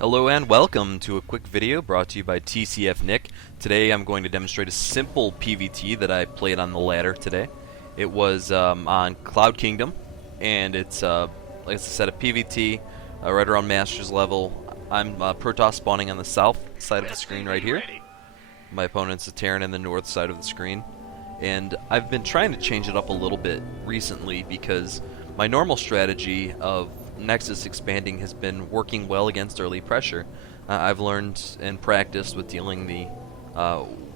Hello and welcome to a quick video brought to you by TCF Nick. Today I'm going to demonstrate a simple PvT that I played on the ladder today. It was on Cloud Kingdom, and it's like I said, a PvT right around Master's level. I'm Protoss spawning on the south side of the screen right here. My opponent's a Terran in the north side of the screen. And I've been trying to change it up a little bit recently because my normal strategy of Nexus expanding has been working well against early pressure. I've learned and practiced with dealing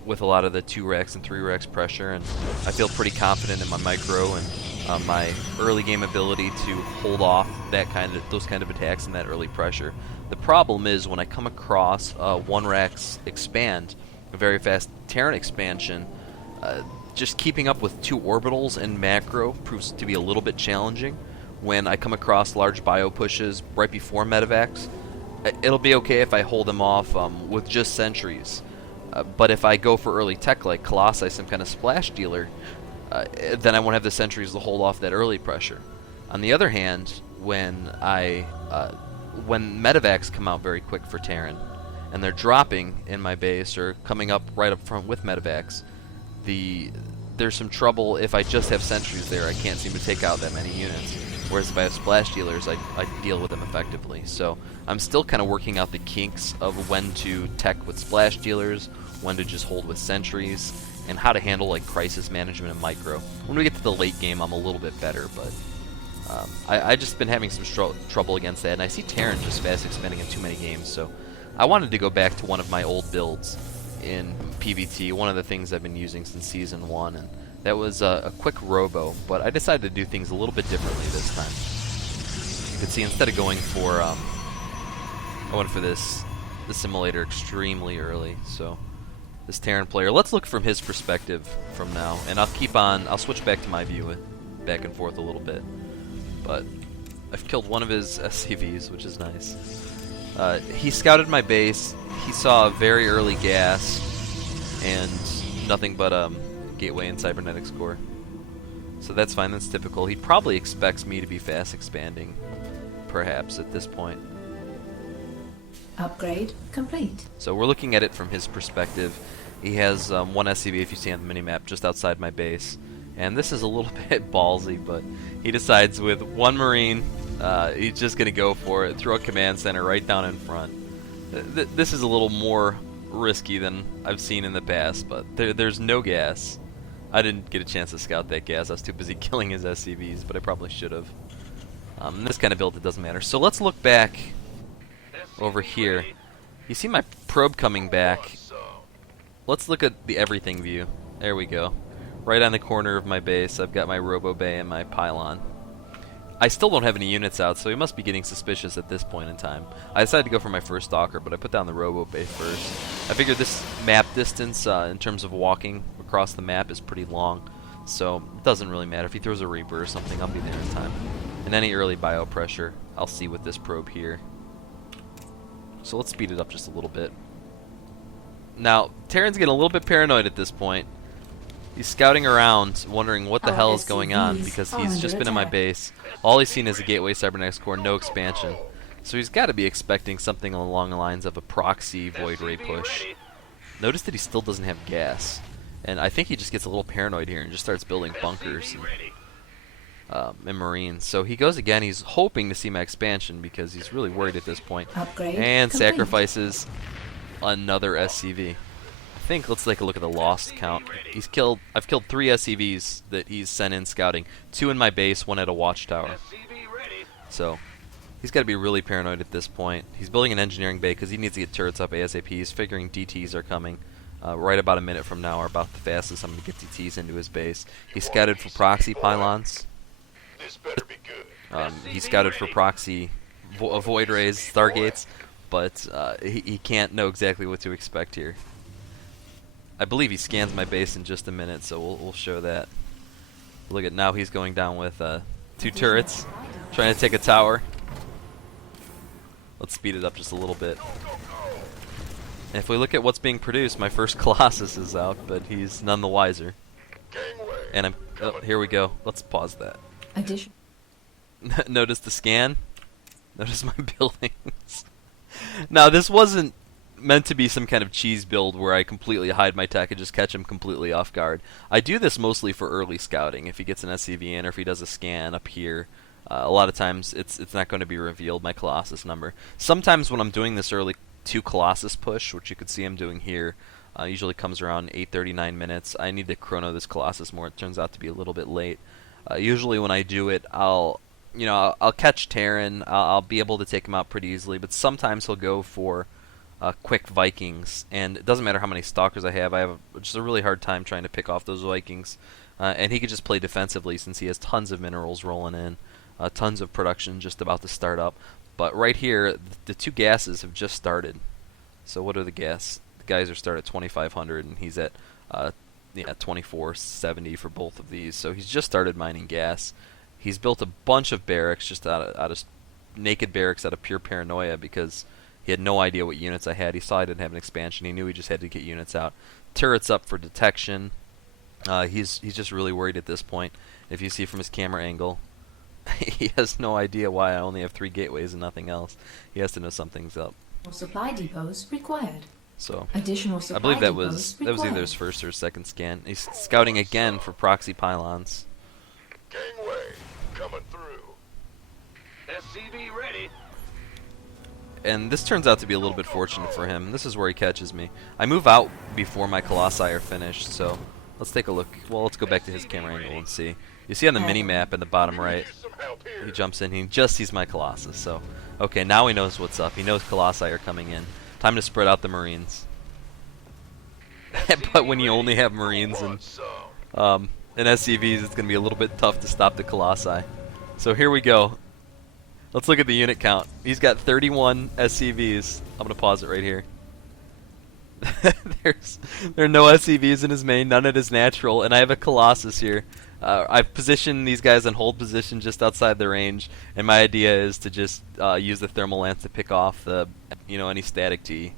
with a lot of the 2 racks and 3 racks pressure, and I feel pretty confident in my micro and my early game ability to hold off those kind of attacks in that early pressure. The problem is when I come across 1 racks expand, a very fast Terran expansion, just keeping up with 2 orbitals and macro proves to be a little bit challenging. When I come across large bio pushes right before medevacs, it'll be okay if I hold them off with just sentries. But if I go for early tech like Colossi, some kind of splash dealer, then I won't have the sentries to hold off that early pressure. On the other hand, when medevacs come out very quick for Terran, and they're dropping in my base or coming up right up front with medevacs, there's some trouble if I just have sentries there. I can't seem to take out that many units. Whereas if I have splash dealers, I deal with them effectively. So I'm still kind of working out the kinks of when to tech with splash dealers, when to just hold with sentries, and how to handle like crisis management and micro. When we get to the late game, I'm a little bit better, but I just been having some trouble against that. And I see Terran just fast expanding in too many games, so I wanted to go back to one of my old builds in PvT, one of the things I've been using since Season 1, and that was a quick robo, but I decided to do things a little bit differently this time. You can see instead of going for, I went for the simulator extremely early, so this Terran player, let's look from his perspective from now, and I'll switch back to my view back and forth a little bit, but I've killed one of his SCVs, which is nice. He scouted my base, he saw a very early gas, and nothing but gateway and cybernetics core. So that's fine, that's typical. He probably expects me to be fast expanding, perhaps, at this point. Upgrade complete. So we're looking at it from his perspective. He has 1 SCV, if you see on the minimap, just outside my base. And this is a little bit ballsy, but he decides with 1 Marine, he's just going to go for it, throw a command center right down in front. This is a little more risky than I've seen in the past, but there's no gas. I didn't get a chance to scout that gas. I was too busy killing his SCVs, but I probably should have. In this kind of build, it doesn't matter. So let's look back over here. You see my probe coming back. Let's look at the everything view. There we go. Right on the corner of my base, I've got my robo bay and my pylon. I still don't have any units out, so he must be getting suspicious at this point in time. I decided to go for my first stalker, but I put down the robo bay first. I figured this map distance, in terms of walking across the map, is pretty long, so it doesn't really matter. If he throws a Reaper or something, I'll be there in time. And any early bio pressure, I'll see with this probe here. So let's speed it up just a little bit. Now, Terran's getting a little bit paranoid at this point. He's scouting around, wondering what the hell is going on, because he's just been in my base. All he's seen is a gateway cybernetics core, no expansion. So he's got to be expecting something along the lines of a proxy void ray push. Notice that he still doesn't have gas, and I think he just gets a little paranoid here and just starts building bunkers and marines. So he goes again. He's hoping to see my expansion because he's really worried at this point. Upgrade and complete. Sacrifices another SCV. I think let's take a look at the lost count. I've killed 3 SCVs that he's sent in scouting. 2 in my base, 1 at a watchtower. So he's got to be really paranoid at this point. He's building an engineering bay because he needs to get turrets up ASAP. He's figuring DTs are coming right about a minute from now, or about the fastest I'm going to get DTs into his base. He scouted for proxy pylons. He scouted for proxy void rays, stargates, but he can't know exactly what to expect here. I believe he scans my base in just a minute, so we'll show that. Look at now, he's going down with 2 turrets, trying to take a tower. Let's speed it up just a little bit. And if we look at what's being produced, my first Colossus is out, but he's none the wiser. And here we go. Let's pause that. Addition. Notice the scan. Notice my buildings. Now, this wasn't meant to be some kind of cheese build where I completely hide my tech and just catch him completely off guard. I do this mostly for early scouting. If he gets an SCV in or if he does a scan up here, a lot of times it's not going to be revealed, my Colossus number. Sometimes when I'm doing this early 2 Colossus push, which you could see I'm doing here, usually comes around 8:39 minutes. I need to chrono this Colossus more. It turns out to be a little bit late. Usually when I do it, I'll catch Terran. I'll be able to take him out pretty easily, but sometimes he'll go for quick Vikings, and it doesn't matter how many Stalkers I have just a really hard time trying to pick off those Vikings. And he could just play defensively since he has tons of minerals rolling in, tons of production just about to start up. But right here, the 2 gases have just started. So what are the gas? The guys are started at 2,500, and he's at 2,470 for both of these. So he's just started mining gas. He's built a bunch of barracks just out of naked barracks out of pure paranoia because he had no idea what units I had. He saw I didn't have an expansion. He knew he just had to get units out. Turrets up for detection. He's just really worried at this point. If you see from his camera angle, he has no idea why I only have 3 gateways and nothing else. He has to know something's up. Supply depots required. So additional supply I believe that depots was either his first or second scan. He's scouting again for proxy pylons. Gangway coming through. SCV ready. And this turns out to be a little bit fortunate for him. This is where he catches me. I move out before my Colossi are finished, so let's take a look. Well, let's go back to his camera angle and see. You see on the mini-map in the bottom right, he jumps in, he just sees my Colossus. So, okay, now he knows what's up. He knows Colossi are coming in. Time to spread out the Marines. But when you only have Marines and SCVs, it's going to be a little bit tough to stop the Colossi. So here we go. Let's look at the unit count. He's got 31 SCVs. I'm going to pause it right here. There are no SCVs in his main, none at his natural, and I have a Colossus here. I've positioned these guys in hold position just outside the range, and my idea is to just use the thermal lance to pick off the, any static T,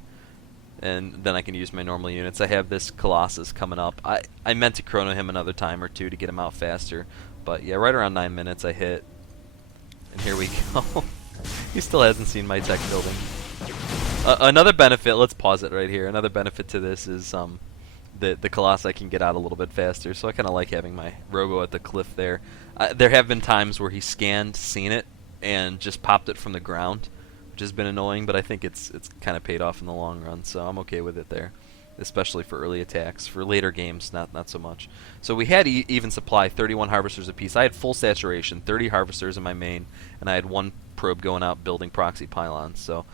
and then I can use my normal units. I have this Colossus coming up. I meant to chrono him another time or two to get him out faster, but yeah, right around 9 minutes I hit. And here we go. He still hasn't seen my tech building. Another benefit, let's pause it right here. Another benefit to this is the Colossi can get out a little bit faster, so I kind of like having my Robo at the cliff there. There have been times where he scanned, seen it, and just popped it from the ground, which has been annoying, but I think it's kind of paid off in the long run, so I'm okay with it there. Especially for early attacks. For later games, not so much. So we had even supply, 31 harvesters apiece. I had full saturation, 30 harvesters in my main, and I had 1 probe going out building proxy pylons. So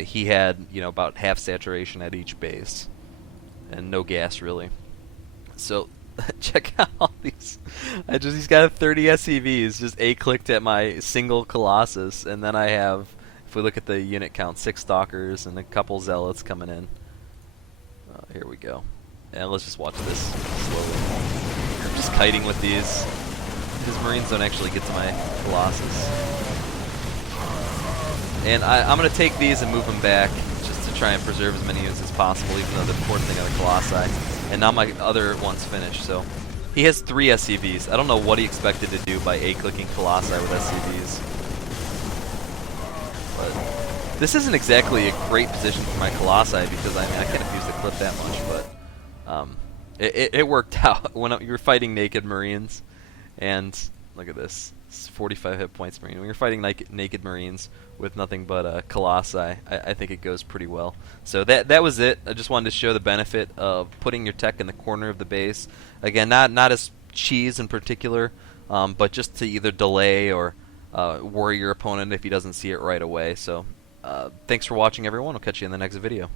he had about half saturation at each base, and no gas really. So check out all these. He's got 30 SCVs just A-clicked at my single Colossus, and then I have, if we look at the unit count, 6 stalkers and a couple zealots coming in. Here we go. And let's just watch this slowly. I'm just kiting with these. His Marines don't actually get to my Colossus. And I'm going to take these and move them back just to try and preserve as many units as possible, even though the important thing are the Colossi. And now my other one's finished, so he has 3 SCVs. I don't know what he expected to do by A-clicking Colossi with SCVs. But this isn't exactly a great position for my Colossi because I can't abuse the cliff that much, but it worked out when you're fighting naked Marines. And look at this, it's 45 hit points Marine. When you're fighting naked Marines with nothing but Colossi, I think it goes pretty well. So that was it. I just wanted to show the benefit of putting your tech in the corner of the base. Again, not as cheese in particular, but just to either delay or worry your opponent if he doesn't see it right away. So. Thanks for watching, everyone. I'll catch you in the next video.